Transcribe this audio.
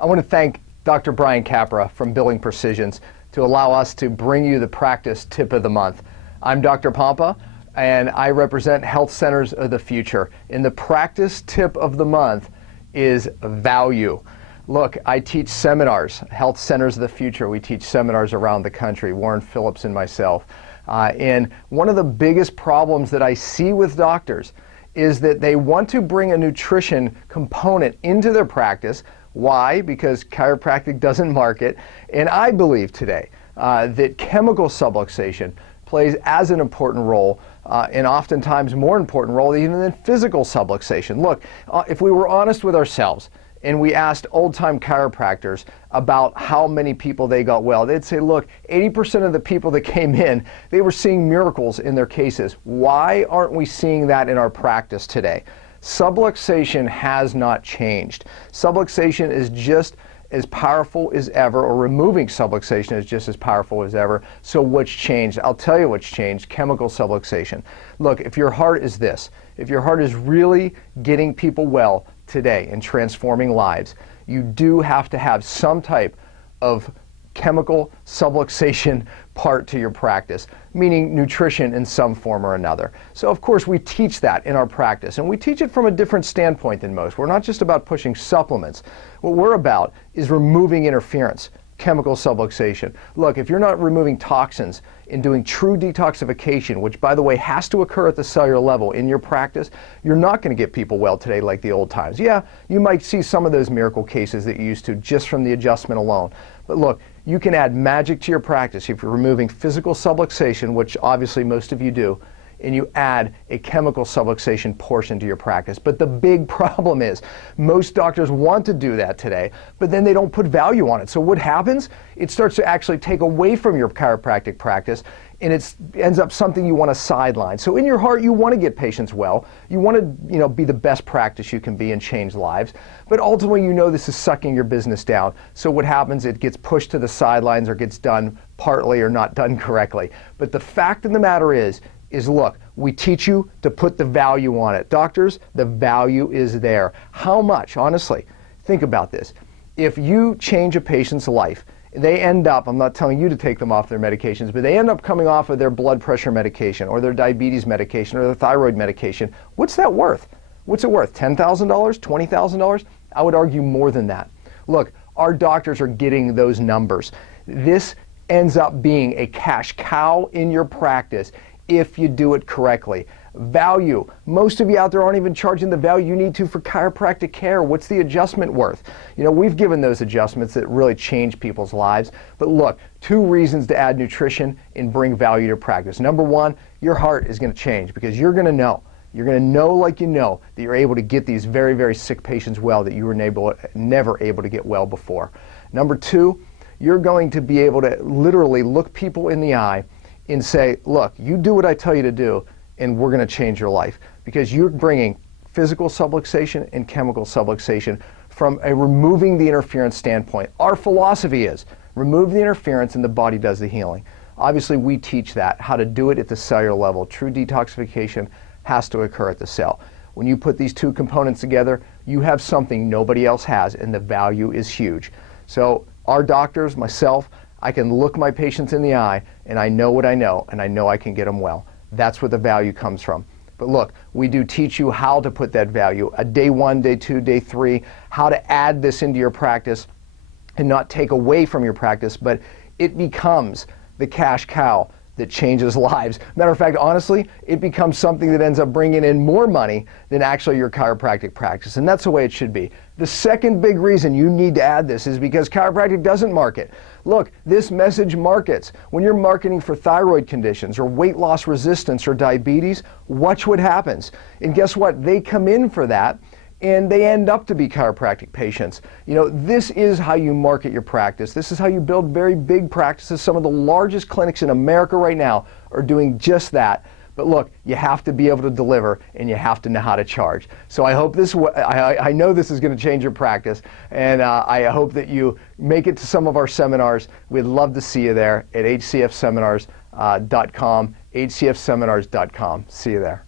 I want to thank Dr. Brian Capra from Billing Precisions to allow us to bring you the practice tip of the month. I'm Dr. Pompa, and I represent Health Centers of the Future. And the practice tip of the month is value. Look, I teach seminars, Health Centers of the Future. We teach seminars around the country, Warren Phillips and myself. And one of the biggest problems that I see with doctors is that they want to bring a nutrition component into their practice. Why? Because chiropractic doesn't market. And I believe today that chemical subluxation plays as an important role, and oftentimes more important role even than physical subluxation. Look, if we were honest with ourselves and we asked old-time chiropractors about how many people they got well, they'd say, look, 80% of the people that came in, they were seeing miracles in their cases. Why aren't we seeing that in our practice today? Subluxation has not changed. Subluxation is just as powerful as ever, or removing subluxation is just as powerful as ever. So what's changed? I'll tell you what's changed: chemical subluxation. Look, if your heart is this, if your heart is really getting people well today and transforming lives, you do have to have some type of chemical subluxation part to your practice, meaning nutrition in some form or another. So of course we teach that in our practice, and we teach it from a different standpoint than most. We're not just about pushing supplements. What we're about is removing interference, chemical subluxation. Look, if you're not removing toxins and doing true detoxification, which by the way has to occur at the cellular level in your practice, you're not going to get people well today like the old times. Yeah, you might see some of those miracle cases that you used to just from the adjustment alone. But look, you can add magic to your practice if you're removing physical subluxation, which obviously most of you do, and you add a chemical subluxation portion to your practice. But the big problem is most doctors want to do that today, but then they don't put value on it. So what happens? It starts to actually take away from your chiropractic practice, and it ends up something you want to sideline. So in your heart, you want to get patients well. You want to, be the best practice you can be and change lives. But ultimately, this is sucking your business down. So what happens? It gets pushed to the sidelines or gets done partly or not done correctly. But the fact of the matter is look, we teach you to put the value on it. Doctors, the value is there. How much? Honestly, think about this. If you change a patient's life, they end up, I'm not telling you to take them off their medications, but they end up coming off of their blood pressure medication or their diabetes medication or their thyroid medication. What's that worth? What's it worth? $10,000? $20,000? I would argue more than that. Look, our doctors are getting those numbers. This ends up being a cash cow in your practice if you do it correctly. Value. Most of you out there aren't even charging the value you need to for chiropractic care. What's the adjustment worth? We've given those adjustments that really change people's lives. But look, 2 reasons to add nutrition and bring value to practice. Number 1, your heart is going to change because you're going to know. You're going to know like you know that you're able to get these very, very sick patients well that you were never able to get well before. Number 2, you're going to be able to literally look people in the eye and say, look, you do what I tell you to do, and we're going to change your life. Because you're bringing physical subluxation and chemical subluxation from a removing the interference standpoint. Our philosophy is remove the interference and the body does the healing. Obviously, we teach that, how to do it at the cellular level. True detoxification has to occur at the cell. When you put these 2 components together, you have something nobody else has, and the value is huge. So our doctors, myself, I can look my patients in the eye, and I know what I know, and I know I can get them well. That's where the value comes from. But look, we do teach you how to put that value, day 1, day 2, day 3, how to add this into your practice and not take away from your practice, but it becomes the cash cow that changes lives. Matter of fact, honestly, it becomes something that ends up bringing in more money than actually your chiropractic practice, and that's the way it should be. The second big reason you need to add this is because chiropractic doesn't market. Look, this message markets. When you're marketing for thyroid conditions or weight loss resistance or diabetes, watch what happens. And guess what? They come in for that, and they end up to be chiropractic patients. This is how you market your practice. This is how you build very big practices. Some of the largest clinics in America right now are doing just that. But look, you have to be able to deliver, and you have to know how to charge. So I hope I know this is going to change your practice, and I hope that you make it to some of our seminars. We'd love to see you there at hcfseminars.com, hcfseminars.com. See you there.